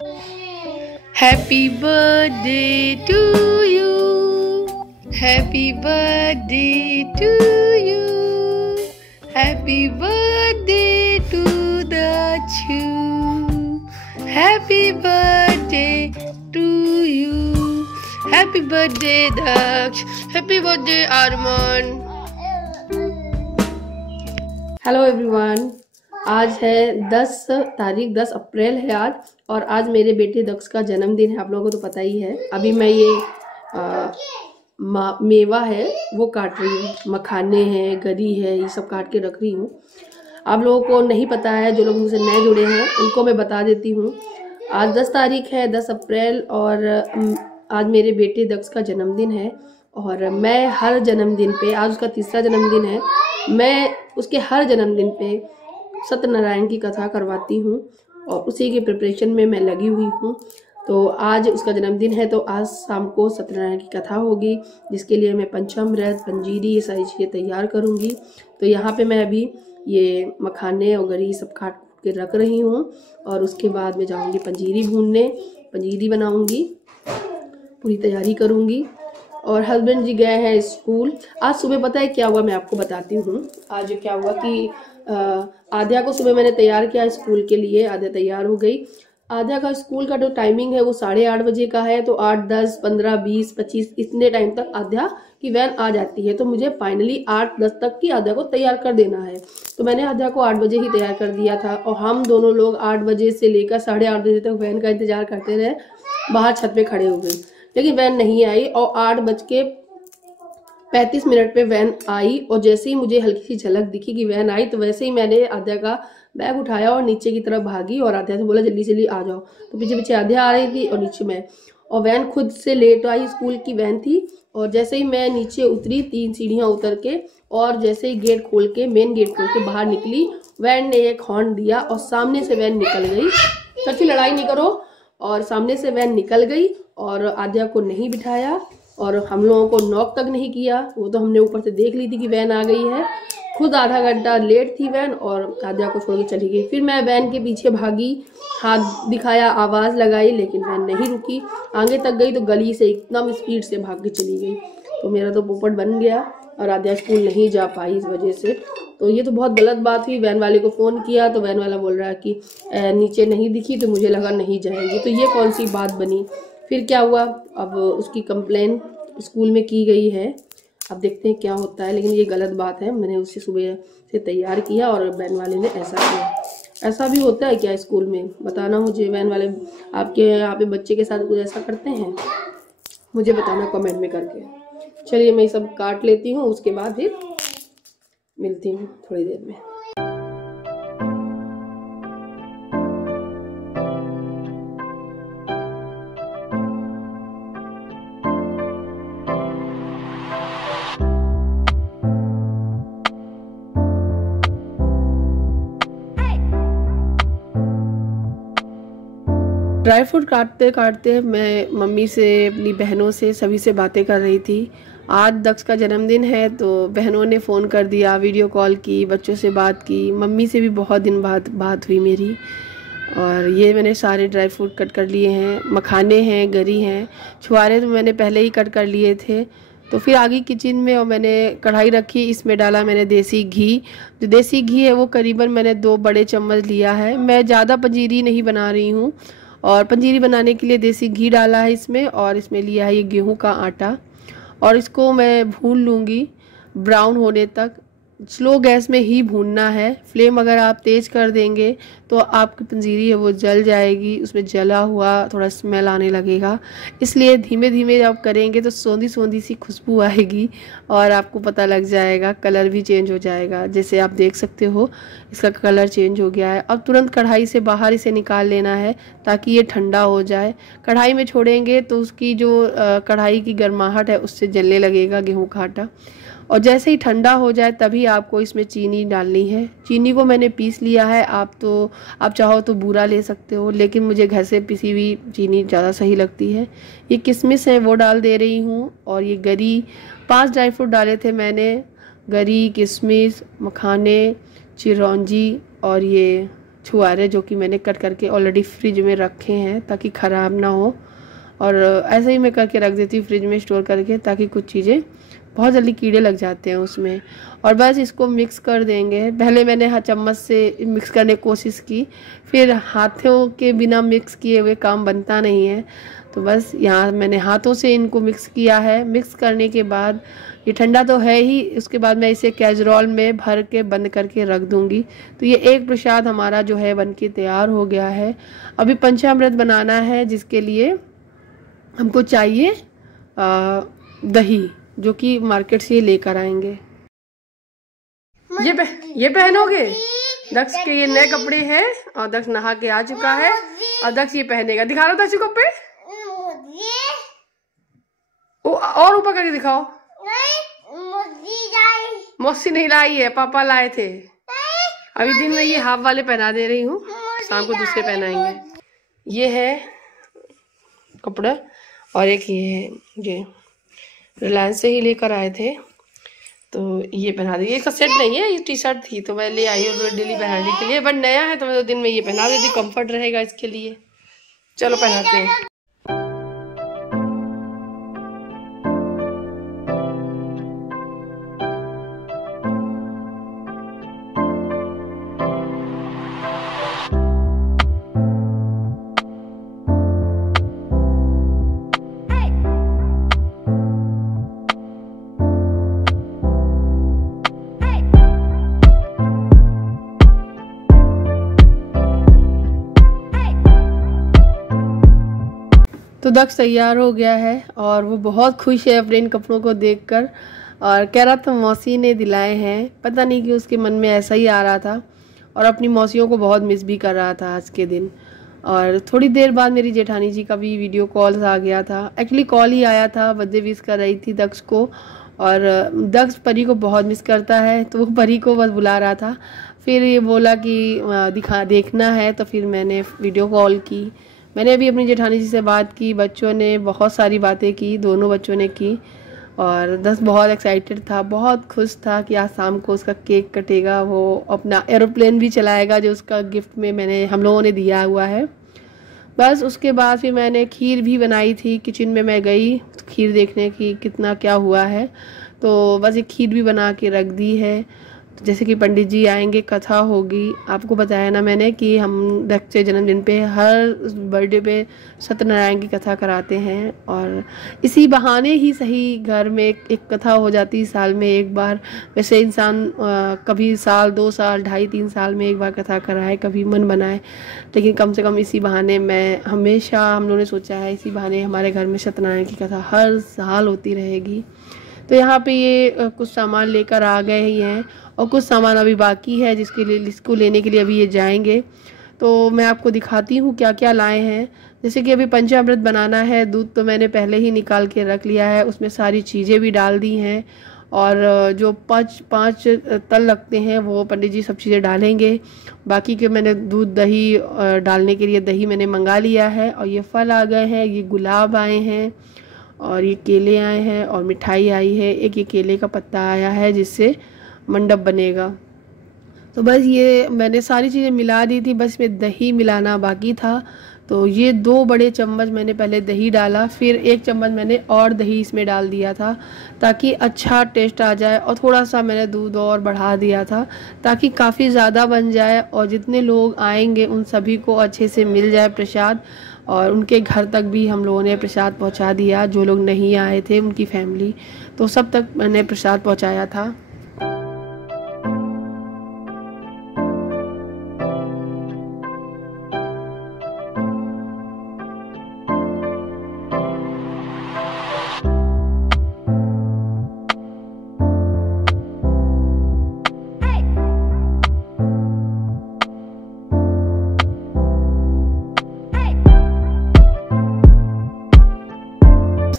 Happy birthday to you. Happy birthday to you. Happy birthday to the Chu. Happy birthday to you. Happy birthday Daksh. Happy birthday Arman. Hello everyone, आज है 10 अप्रैल है आज, और आज मेरे बेटे दक्ष का जन्मदिन है। आप लोगों को तो पता ही है। अभी मैं ये मेवा है वो काट रही हूँ, मखाने हैं, गरी है, ये सब काट के रख रही हूँ। आप लोगों को नहीं पता है, जो लोग मुझसे नए जुड़े हैं उनको मैं बता देती हूँ। आज 10 तारीख है, 10 अप्रैल, और आज मेरे बेटे दक्ष का जन्मदिन है। और मैं हर जन्मदिन पे, आज उसका तीसरा जन्मदिन है, मैं उसके हर जन्मदिन पे सत्यनारायण की कथा करवाती हूँ और उसी के प्रिपरेशन में मैं लगी हुई हूँ। तो आज उसका जन्मदिन है, तो आज शाम को सत्यनारायण की कथा होगी, जिसके लिए मैं पंचामृत, पंजीरी, ये सारी चीज़ें तैयार करूँगी। तो यहाँ पे मैं अभी ये मखाने और गरी सब काट के रख रही हूँ, और उसके बाद मैं जाऊँगी पंजीरी भूनने, पंजीरी बनाऊँगी, पूरी तैयारी करूँगी। और हस्बैंड जी गए हैं स्कूल। आज सुबह पता है क्या हुआ, मैं आपको बताती हूँ। आज क्या हुआ कि आद्या को सुबह मैंने तैयार किया स्कूल के लिए। आद्या तैयार हो गई। आद्या का स्कूल का जो टाइमिंग है वो 8:30 बजे का है, तो 8, 10, 15, 20, 25 इतने टाइम तक आद्या की वैन आ जाती है। तो मुझे फाइनली 8, 10 तक की आद्या को तैयार कर देना है। तो मैंने आद्या को 8 बजे ही तैयार कर दिया था, और हम दोनों लोग 8 बजे से लेकर 8:30 बजे तक वैन का इंतजार करते रहे, बाहर छत पे खड़े हो गए, लेकिन वैन नहीं आई। और 8:35 पे वैन आई, और जैसे ही मुझे हल्की सी झलक दिखी कि वैन आई, तो वैसे ही मैंने आद्या का बैग उठाया और नीचे की तरफ भागी, और आद्या से बोला जल्दी जल्दी आ जाओ। तो पीछे पीछे आद्या आ रही थी और नीचे मैं, और वैन खुद से लेट आई, स्कूल की वैन थी। और जैसे ही मैं नीचे उतरी, 3 सीढ़ियाँ उतर के, और जैसे ही गेट खोल के, मेन गेट खोल के बाहर निकली, वैन ने एक हॉर्न दिया और सामने से वैन निकल गई। सच्ची लड़ाई नहीं करो। और सामने से वैन निकल गई, और आद्या को नहीं बिठाया, और हम लोगों को नॉक तक नहीं किया। वो तो हमने ऊपर से देख ली थी कि वैन आ गई है। खुद आधा घंटा लेट थी वैन, और आद्या को छोड़ के चली गई। फिर मैं वैन के पीछे भागी, हाथ दिखाया, आवाज़ लगाई, लेकिन वैन नहीं रुकी। आगे तक गई तो गली से एकदम स्पीड से भाग के चली गई। तो मेरा तो पोपट बन गया, और आद्या स्कूल नहीं जा पाई इस वजह से। तो ये तो बहुत गलत बात हुई। वैन वाले को फ़ोन किया तो वैन वाला बोल रहा है कि नीचे नहीं दिखी, तो मुझे लगा नहीं जाएगी। तो ये कौन सी बात बनी। फिर क्या हुआ, अब उसकी कंप्लेन स्कूल में की गई है, अब देखते हैं क्या होता है। लेकिन ये गलत बात है। मैंने उसे सुबह से तैयार किया और वैन वाले ने ऐसा किया। ऐसा भी होता है क्या स्कूल में, बताना मुझे। वैन वाले आपके यहाँ पे बच्चे के साथ कुछ ऐसा करते हैं, मुझे बताना कमेंट में करके। चलिए मैं ये सब काट लेती हूँ, उसके बाद फिर मिलती हूँ थोड़ी देर में। ड्राई फ्रूट काटते काटते मैं मम्मी से, अपनी बहनों से, सभी से बातें कर रही थी। आज दक्ष का जन्मदिन है, तो बहनों ने फ़ोन कर दिया, वीडियो कॉल की, बच्चों से बात की, मम्मी से भी बहुत दिन बाद बात हुई मेरी। और ये मैंने सारे ड्राई फ्रूट कट कर लिए हैं, मखाने हैं, गरी हैं, छुआरे तो मैंने पहले ही कट कर लिए थे। तो फिर आगे किचन में, और मैंने कढ़ाई रखी, इसमें डाला मैंने देसी घी। जो देसी घी है वो करीबन मैंने 2 बड़े चम्मच लिया है। मैं ज़्यादा पंजीरी नहीं बना रही हूँ, और पंजीरी बनाने के लिए देसी घी डाला है इसमें। और इसमें लिया है ये गेहूं का आटा, और इसको मैं भून लूँगी ब्राउन होने तक। स्लो गैस में ही भूनना है। फ्लेम अगर आप तेज़ कर देंगे तो आपकी पंजीरी है वो जल जाएगी, उसमें जला हुआ थोड़ा स्मेल आने लगेगा। इसलिए धीमे धीमे आप करेंगे तो सोंधी सोंधी सी खुशबू आएगी, और आपको पता लग जाएगा, कलर भी चेंज हो जाएगा। जैसे आप देख सकते हो इसका कलर चेंज हो गया है। अब तुरंत कढ़ाई से बाहर इसे निकाल लेना है, ताकि ये ठंडा हो जाए। कढ़ाई में छोड़ेंगे तो उसकी जो कढ़ाई की गर्माहट है उससे जलने लगेगा गेहूँ का आटा। और जैसे ही ठंडा हो जाए तभी आपको इसमें चीनी डालनी है। चीनी को मैंने पीस लिया है, आप चाहो तो बूरा ले सकते हो, लेकिन मुझे घर से पिसी हुई चीनी ज़्यादा सही लगती है। ये किशमिश है वो डाल दे रही हूँ, और ये गरी, 5 ड्राई फ्रूट डाले थे मैंने, गरी, किशमिश, मखाने, चिरौंजी और ये छुहारे जो कि मैंने कट करके ऑलरेडी फ्रिज में रखे हैं ताकि ख़राब ना हो। और ऐसे ही मैं करके रख देती हूँ फ्रिज में स्टोर करके, ताकि कुछ चीज़ें बहुत जल्दी कीड़े लग जाते हैं उसमें। और बस इसको मिक्स कर देंगे। पहले मैंने चम्मच से मिक्स करने की कोशिश की, फिर हाथों के बिना मिक्स किए हुए काम बनता नहीं है, तो बस यहाँ मैंने हाथों से इनको मिक्स किया है। मिक्स करने के बाद ये ठंडा तो है ही, उसके बाद मैं इसे कैसरोल में भर के बंद करके रख दूँगी। तो ये एक प्रसाद हमारा जो है बनके तैयार हो गया है। अभी पंचामृत बनाना है, जिसके लिए हमको चाहिए दही, जो कि मार्केट से लेकर आएंगे। ये पहनोगे? दक्ष के ये नए कपड़े हैं और दक्ष नहा के आ चुका है और दक्ष ये पहनेगा। दिखा रहा दक्ष कपड़े, और ऊपर करके दिखाओ। मौसी नहीं लाई है, पापा लाए थे। अभी दिन में ये हाफ वाले पहना दे रही हूँ, शाम को दूसरे पहनाएंगे। ये है कपड़ा और एक ये है, ये रिलायंस से ही लेकर आए थे, तो ये पहना दी। इसका सेट नहीं है, ये टी शर्ट थी तो मैं ले आई हूँ डेली पहनने के लिए, बट नया है तो मैं तो दिन में ये पहना देती, कंफर्ट रहेगा इसके लिए। चलो पहनाते हैं। तो दक्ष तैयार हो गया है और वो बहुत खुश है अपने इन कपड़ों को देखकर, और कह रहा था मौसी ने दिलाए हैं। पता नहीं कि उसके मन में ऐसा ही आ रहा था, और अपनी मौसियों को बहुत मिस भी कर रहा था आज के दिन। और थोड़ी देर बाद मेरी जेठानी जी का भी वीडियो कॉल आ गया था। एक्चुअली कॉल ही आया था, बर्थडे विश कर रही थी दक्ष को, और दक्ष परी को बहुत मिस करता है, तो वो परी को बस बुला रहा था। फिर ये बोला कि देखना है, तो फिर मैंने वीडियो कॉल की। मैंने अभी अपनी जेठानी जी से बात की, बच्चों ने बहुत सारी बातें की, दोनों बच्चों ने की, और दक्ष बहुत एक्साइटेड था, बहुत खुश था कि आज शाम को उसका केक कटेगा, वो अपना एरोप्लेन भी चलाएगा जो उसका गिफ्ट में हम लोगों ने दिया हुआ है। बस उसके बाद फिर मैंने खीर भी बनाई थी, किचन में मैं गई खीर देखने की कितना क्या हुआ है, तो बस एक खीर भी बना के रख दी है। तो जैसे कि पंडित जी आएंगे, कथा होगी। आपको बताया ना मैंने कि हम दक्ष के जन्मदिन पे हर बर्थडे पे सत्यनारायण की कथा कराते हैं, और इसी बहाने ही सही घर में एक कथा हो जाती है साल में एक बार। वैसे इंसान कभी साल 2 साल 2.5-3 साल में एक बार कथा कराए, कभी मन बनाए, लेकिन कम से कम इसी बहाने मैं हमेशा हम लोगों ने सोचा है इसी बहाने हमारे घर में सत्यनारायण की कथा हर साल होती रहेगी। तो यहाँ पे ये कुछ सामान लेकर आ गए ही हैं, और कुछ सामान अभी बाकी है जिसको लेने के लिए अभी ये जाएंगे। तो मैं आपको दिखाती हूँ क्या क्या लाए हैं। जैसे कि अभी पंचामृत बनाना है, दूध तो मैंने पहले ही निकाल के रख लिया है, उसमें सारी चीज़ें भी डाल दी हैं, और जो पाँच तल लगते हैं वो पंडित जी सब चीज़ें डालेंगे। बाकी के मैंने दूध दही डालने के लिए दही मैंने मंगा लिया है, और ये फल आ गए हैं, ये गुलाब आए हैं, और ये केले आए हैं, और मिठाई आई है, एक ये केले का पत्ता आया है जिससे मंडप बनेगा। तो बस ये मैंने सारी चीज़ें मिला दी थी, बस इसमें दही मिलाना बाकी था। तो ये 2 बड़े चम्मच मैंने पहले दही डाला, फिर 1 चम्मच मैंने और दही इसमें डाल दिया था ताकि अच्छा टेस्ट आ जाए, और थोड़ा सा मैंने दूध और बढ़ा दिया था ताकि काफ़ी ज़्यादा बन जाए, और जितने लोग आएंगे उन सभी को अच्छे से मिल जाए प्रसाद। और उनके घर तक भी हम लोगों ने प्रसाद पहुंचा दिया, जो लोग नहीं आए थे उनकी फैमिली, तो सब तक मैंने प्रसाद पहुंचाया था।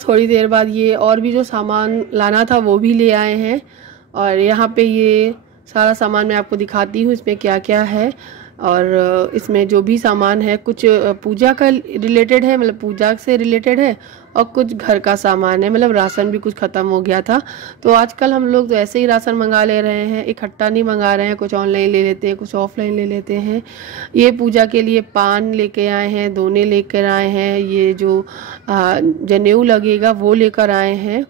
थोड़ी देर बाद ये और भी जो सामान लाना था वो भी ले आए हैं, और यहाँ पे ये सारा सामान मैं आपको दिखाती हूँ इसमें क्या क्या है। और इसमें जो भी सामान है कुछ पूजा का रिलेटेड है, मतलब पूजा से रिलेटेड है, और कुछ घर का सामान है, मतलब राशन भी कुछ ख़त्म हो गया था। तो आजकल हम लोग तो ऐसे ही राशन मंगा ले रहे हैं, इकट्ठा नहीं मंगा रहे हैं, कुछ ऑनलाइन ले लेते हैं, कुछ ऑफलाइन ले लेते हैं। ये पूजा के लिए पान लेके आए हैं, दोने लेकर आए हैं, ये जो जनेऊ लगेगा वो लेकर आए हैं,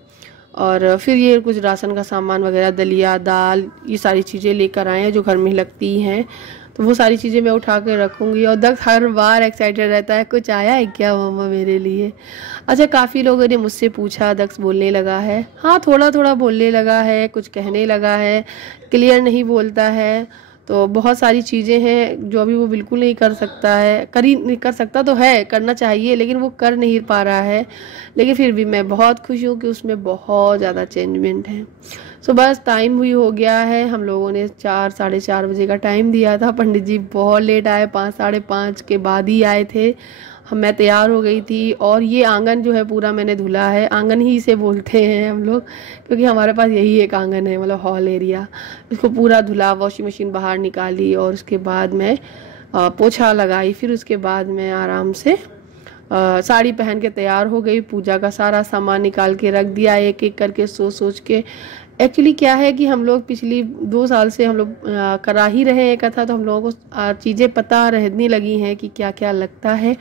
और फिर ये कुछ राशन का सामान वगैरह, दलिया, दाल, ये सारी चीज़ें लेकर आए हैं जो घर में लगती हैं। तो वो सारी चीज़ें मैं उठा के रखूँगी। और दक्ष हर बार एक्साइटेड रहता है, कुछ आया है क्या मम्मा मेरे लिए। अच्छा, काफ़ी लोगों ने मुझसे पूछा, दक्ष बोलने लगा है? हाँ, थोड़ा थोड़ा बोलने लगा है, कुछ कहने लगा है, क्लियर नहीं बोलता है। तो बहुत सारी चीज़ें हैं जो अभी वो बिल्कुल नहीं कर सकता है, कर सकता तो है, करना चाहिए, लेकिन वो कर नहीं पा रहा है। लेकिन फिर भी मैं बहुत खुश हूँ कि उसमें बहुत ज़्यादा चेंजमेंट है। सो बस टाइम भी हो गया है, हम लोगों ने 4 साढ़े 4 बजे का टाइम दिया था। पंडित जी बहुत लेट आए, 5 साढ़े 5 के बाद ही आए थे। मैं तैयार हो गई थी, और ये आंगन जो है पूरा मैंने धुला है, आंगन ही इसे बोलते हैं हम लोग, क्योंकि हमारे पास यही एक आंगन है, मतलब हॉल एरिया। इसको पूरा धुला, वॉशिंग मशीन बाहर निकाली, और उसके बाद मैं पोछा लगाई। फिर उसके बाद मैं आराम से साड़ी पहन के तैयार हो गई। पूजा का सारा सामान निकाल के रख दिया, एक एक करके सोच के। एक्चुअली क्या है कि हम लोग पिछली 2 साल से हम लोग करा ही रहे हैं कथा, तो हम लोगों को चीज़ें पता रहने लगी हैं कि क्या क्या लगता है।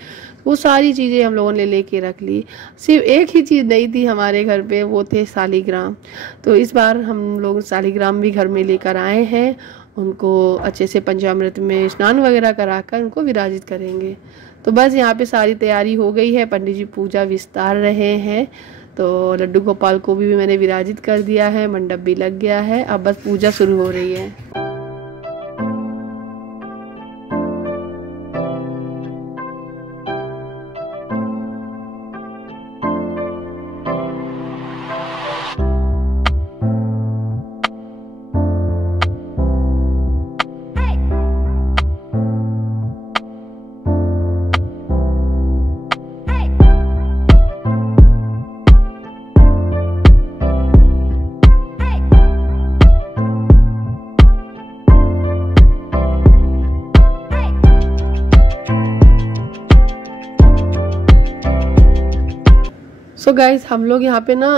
वो सारी चीज़ें हम लोगों ने लेके रख ली। सिर्फ एक ही चीज़ नहीं थी हमारे घर पे, वो थे शालिग्राम। तो इस बार हम लोग शालिग्राम भी घर में लेकर आए हैं। उनको अच्छे से पंचामृत में स्नान वगैरह कराकर उनको विराजित करेंगे। तो बस यहाँ पे सारी तैयारी हो गई है, पंडित जी पूजा विस्तार रहे हैं। तो लड्डू गोपाल को भी मैंने विराजित कर दिया है, मंडप भी लग गया है, अब बस पूजा शुरू हो रही है। सो गाइज, हम लोग यहाँ पे ना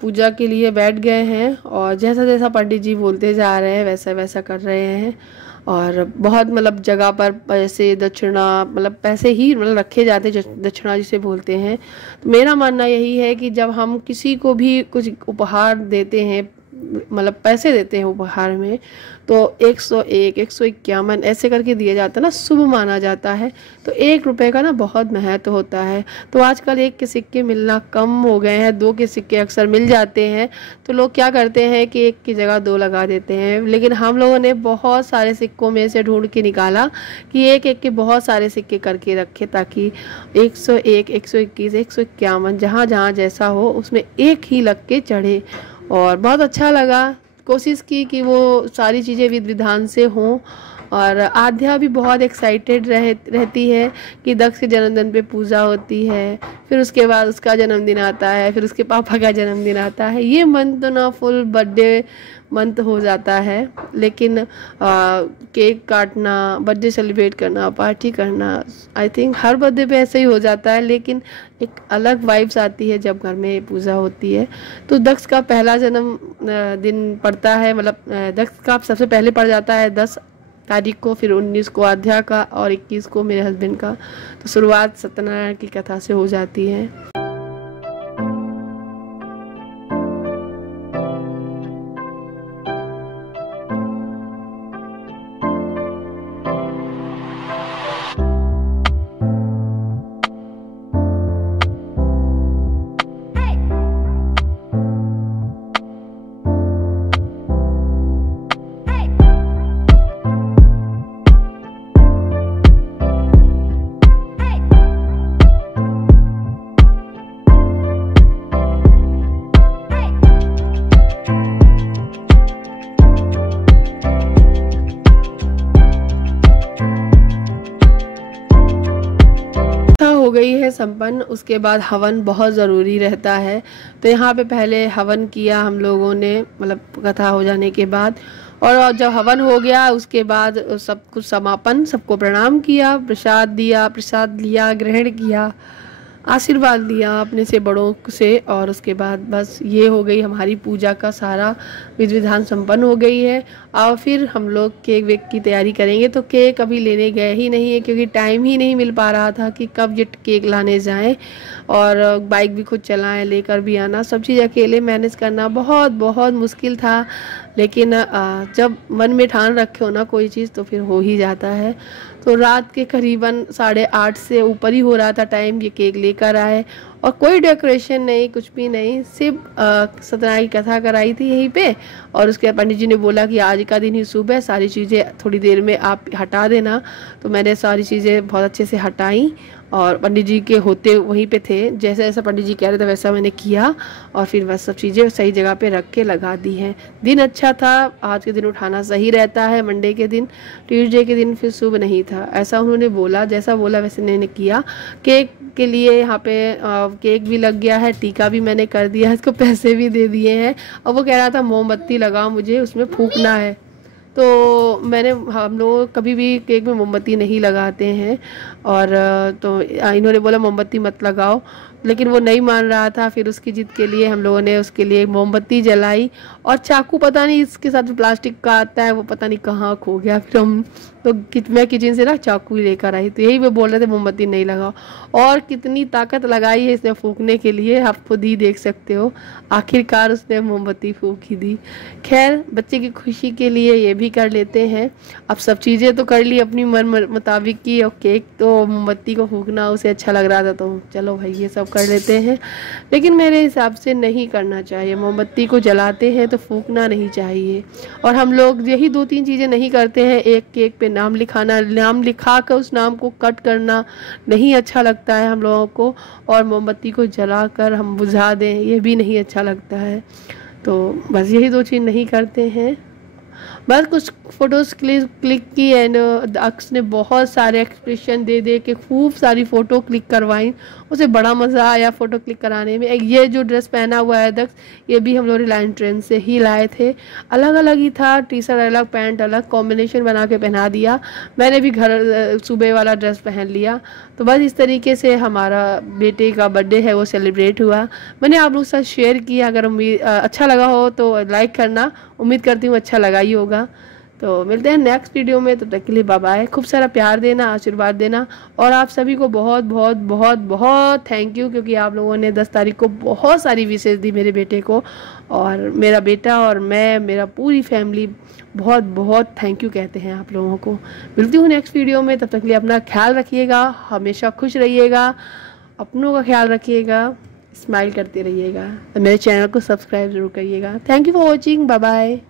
पूजा के लिए बैठ गए हैं, और जैसा जैसा पंडित जी बोलते जा रहे हैं वैसा वैसा कर रहे हैं। और बहुत मतलब जगह पर पैसे दक्षिणा, मतलब पैसे ही मतलब रखे जाते हैं, दक्षिणा जिसे बोलते हैं। तो मेरा मानना यही है कि जब हम किसी को भी कुछ उपहार देते हैं, मतलब पैसे देते हैं उपहार में, तो 101, 151 ऐसे करके दिया जाता है ना, शुभ माना जाता है। तो 1 रुपए का ना बहुत महत्व होता है। तो आजकल 1 के सिक्के मिलना कम हो गए हैं, 2 के सिक्के अक्सर मिल जाते हैं। तो लोग क्या करते हैं कि 1 की जगह 2 लगा देते हैं। लेकिन हम लोगों ने बहुत सारे सिक्कों में से ढूंढ के निकाला कि 1-1 के बहुत सारे सिक्के करके रखे, ताकि 101, 121, 151 जहाँ जहाँ जैसा हो उसमें 1 ही लग के चढ़े। और बहुत अच्छा लगा, कोशिश की कि वो सारी चीज़ें विधि विधान से हों। और आध्या भी बहुत एक्साइटेड रहती है कि दक्ष के जन्मदिन पे पूजा होती है, फिर उसके बाद उसका जन्मदिन आता है, फिर उसके पापा का जन्मदिन आता है। ये मंथ तो ना फुल बर्थडे मंथ हो जाता है। लेकिन केक काटना, बर्थडे सेलिब्रेट करना, पार्टी करना, आई थिंक हर बर्थडे पे ऐसे ही हो जाता है। लेकिन एक अलग वाइब्स आती है जब घर में पूजा होती है। तो दक्ष का पहला जन्म दिन पड़ता है, मतलब दक्ष का सबसे पहले पड़ जाता है 10 तारीख को, फिर 19 को आध्या का, और 21 को मेरे हस्बैंड का। तो शुरुआत सत्यनारायण की कथा से हो जाती है। गई है संपन्न। उसके बाद हवन बहुत ज़रूरी रहता है। तो यहाँ पे पहले हवन किया हम लोगों ने, मतलब कथा हो जाने के बाद। और जब हवन हो गया उसके बाद सब कुछ समापन, सबको प्रणाम किया, प्रसाद दिया, प्रसाद लिया, ग्रहण किया, आशीर्वाद लिया अपने से बड़ों से। और उसके बाद बस ये हो गई हमारी पूजा का सारा विधि विधान संपन्न हो गई है। और फिर हम लोग केक वेक की तैयारी करेंगे। तो केक अभी लेने गए ही नहीं है क्योंकि टाइम ही नहीं मिल पा रहा था कि कब ये केक लाने जाएं, और बाइक भी खुद चलाएं, लेकर भी आना, सब चीज़ अकेले मैनेज करना बहुत बहुत मुश्किल था। लेकिन जब मन में ठान रखे हो ना कोई चीज़ तो फिर हो ही जाता है। तो रात के करीबन 8:30 से ऊपर ही हो रहा था टाइम, ये केक लेकर आए और कोई डेकोरेशन नहीं, कुछ भी नहीं, सिर्फ सत्यनारायण की कथा कराई थी यहीं पे। और उसके बाद पंडित जी ने बोला कि आज का दिन ही शुभ है, सारी चीज़ें थोड़ी देर में आप हटा देना। तो मैंने सारी चीज़ें बहुत अच्छे से हटाई और पंडित जी के होते वहीं पे थे, जैसे जैसा पंडित जी कह रहे थे वैसा मैंने किया और फिर बस सब चीज़ें सही जगह पे रख के लगा दी हैं। दिन अच्छा था, आज के दिन उठाना सही रहता है, मंडे के दिन, ट्यूसडे के दिन फिर शुभ नहीं था, ऐसा उन्होंने बोला, जैसा बोला वैसे मैंने किया। केक के लिए यहाँ पे केक भी लग गया है, टीका भी मैंने कर दिया है, इसको पैसे भी दे दिए हैं। और वो कह रहा था मोमबत्ती लगाओ, मुझे उसमें फूंकना है। तो हम लोग कभी भी केक में मोमबत्ती नहीं लगाते हैं, और तो इन्होंने बोला मोमबत्ती मत लगाओ, लेकिन वो नहीं मान रहा था। फिर उसकी जिद के लिए हम लोगों ने उसके लिए मोमबत्ती जलाई और चाकू, पता नहीं इसके साथ प्लास्टिक का आता है वो पता नहीं कहाँ खो गया। फिर हम तो मैं किचन से ना चाकू लेकर आई, तो यही वो बोल रहे थे मोमबत्ती नहीं लगाओ। और कितनी ताकत लगाई है इसने फूंकने के लिए, आप खुद ही देख सकते हो। आखिरकार उसने मोमबत्ती फूंक ही दी। खैर, बच्चे की खुशी के लिए ये भी कर लेते हैं। अब सब चीज़ें तो कर ली अपनी मन मुताबिक की, और केक तो मोमबत्ती को फूंकना उसे अच्छा लग रहा था तो चलो भाई ये सब कर लेते हैं। लेकिन मेरे हिसाब से नहीं करना चाहिए, मोमबत्ती को जलाते हैं तो फूंकना नहीं चाहिए। और हम लोग यही 2-3 चीज़ें नहीं करते हैं। एक, केक पे नाम लिखाना, नाम लिखा कर उस नाम को कट करना नहीं अच्छा लगता है हम लोगों को, और मोमबत्ती को जलाकर हम बुझा दें ये भी नहीं अच्छा लगता है। तो बस यही 2 चीज़ नहीं करते हैं। बस कुछ फ़ोटोज़ क्लिक की एंड अक्स ने बहुत सारे एक्सप्रेशन दे दे के खूब सारी फ़ोटो क्लिक करवाई, उसे बड़ा मज़ा आया फ़ोटो क्लिक कराने में। ये जो ड्रेस पहना हुआ है दक्ष, ये भी हम लोग रिलायंस ट्रेंड से ही लाए थे, अलग अलग ही था, टी शर्ट अलग, पैंट अलग, कॉम्बिनेशन बना के पहना दिया। मैंने भी घर सुबह वाला ड्रेस पहन लिया। तो बस इस तरीके से हमारा बेटे का बर्थडे है वो सेलिब्रेट हुआ। मैंने आप लोगों के साथ शेयर किया, अगर अच्छा लगा हो तो लाइक करना, उम्मीद करती हूँ अच्छा लगा ही होगा। तो मिलते हैं नेक्स्ट वीडियो में, तब तक के लिए बाय बाय। खूब सारा प्यार देना, आशीर्वाद देना, और आप सभी को बहुत बहुत बहुत बहुत थैंक यू, क्योंकि आप लोगों ने 10 तारीख को बहुत सारी विशेष दी मेरे बेटे को, और मेरा बेटा और मैं, मेरा पूरी फैमिली बहुत बहुत थैंक यू कहते हैं आप लोगों को। मिलती हूँ नेक्स्ट वीडियो में, तब तक के लिए अपना ख्याल रखिएगा, हमेशा खुश रहिएगा, अपनों का ख्याल रखिएगा, स्माइल करते रहिएगा, और मेरे चैनल को सब्सक्राइब जरूर करिएगा। Thank you for watching, bye bye.